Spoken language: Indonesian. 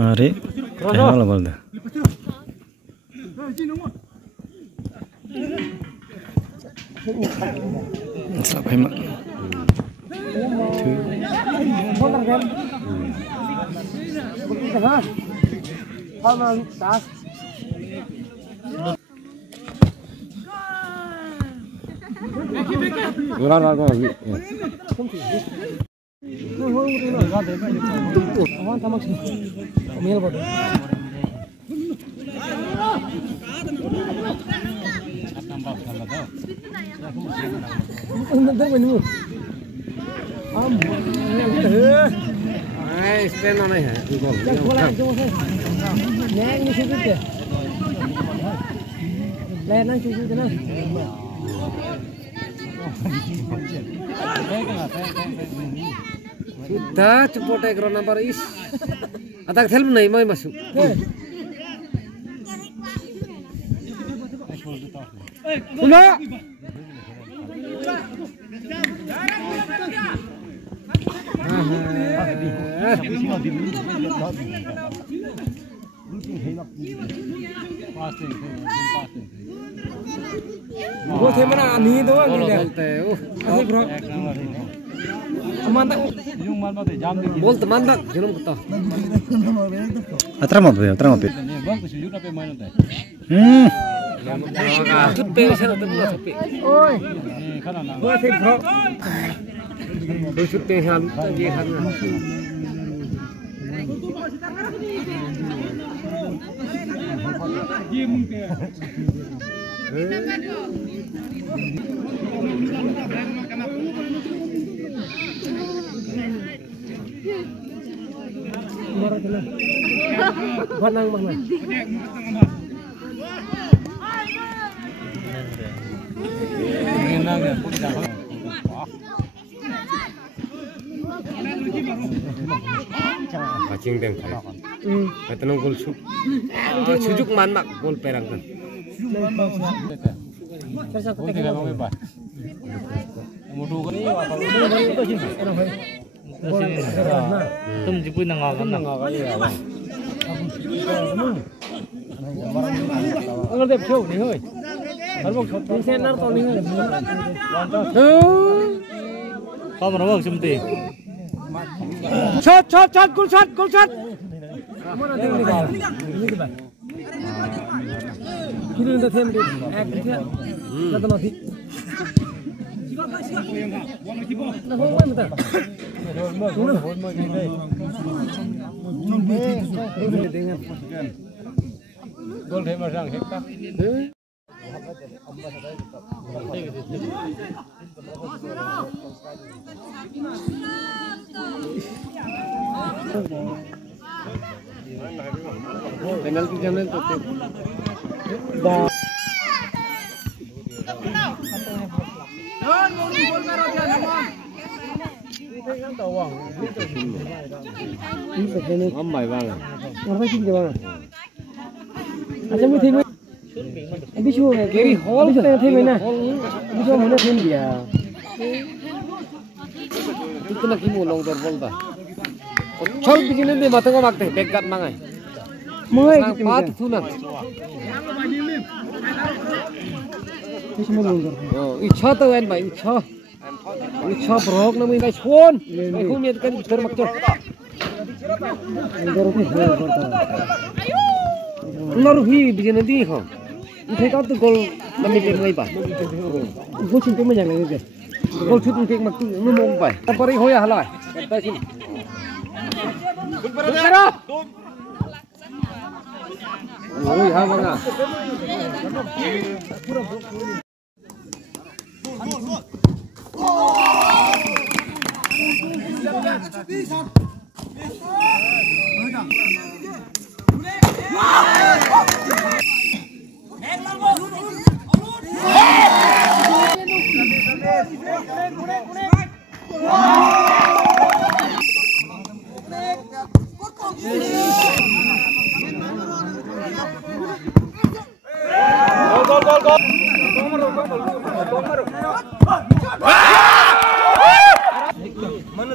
Ari, lah boleh. Sampai mak. Sudah cepot ekor nampak is. Atak helm naik mau masuk. Sudah. Gua mana ani doang gitu. Asik bro. Mantap. Bol mantap, jangan kita. Atra mau pilih. Cepet sana tu buat cepet. Oi. Gua sih bro. Gua cepet sana dia sana. Banang mana? Macing deng kai. Betul gol sujuk manak gol perang kan. Tum jipui nangau kan nangau kali ya. Angkat deh show nih hoi. Harus shot center tol nih. Kau merawat seperti. Shot, gol shot. Mana dia ini bal? Ini tu bal. Kiri nanti tem dia. Dia. Nanti mati. Nah, mana mata? Gol dia macam hekta. Penalti jangan tutup. chol begini nih matang mak teh bekat mangai Mengai gitu. pat tu nang icha tu kan bay icha brok na mai chon mai khu miet kan ber mak chon naru hi begini di kho thế có từ gol năm mươi người bảy gol chung cái mấy dạng này kìa gol chung cái mặc nó mông bảy ta có đi hối à lại ta xin ôi ha vâng à Mana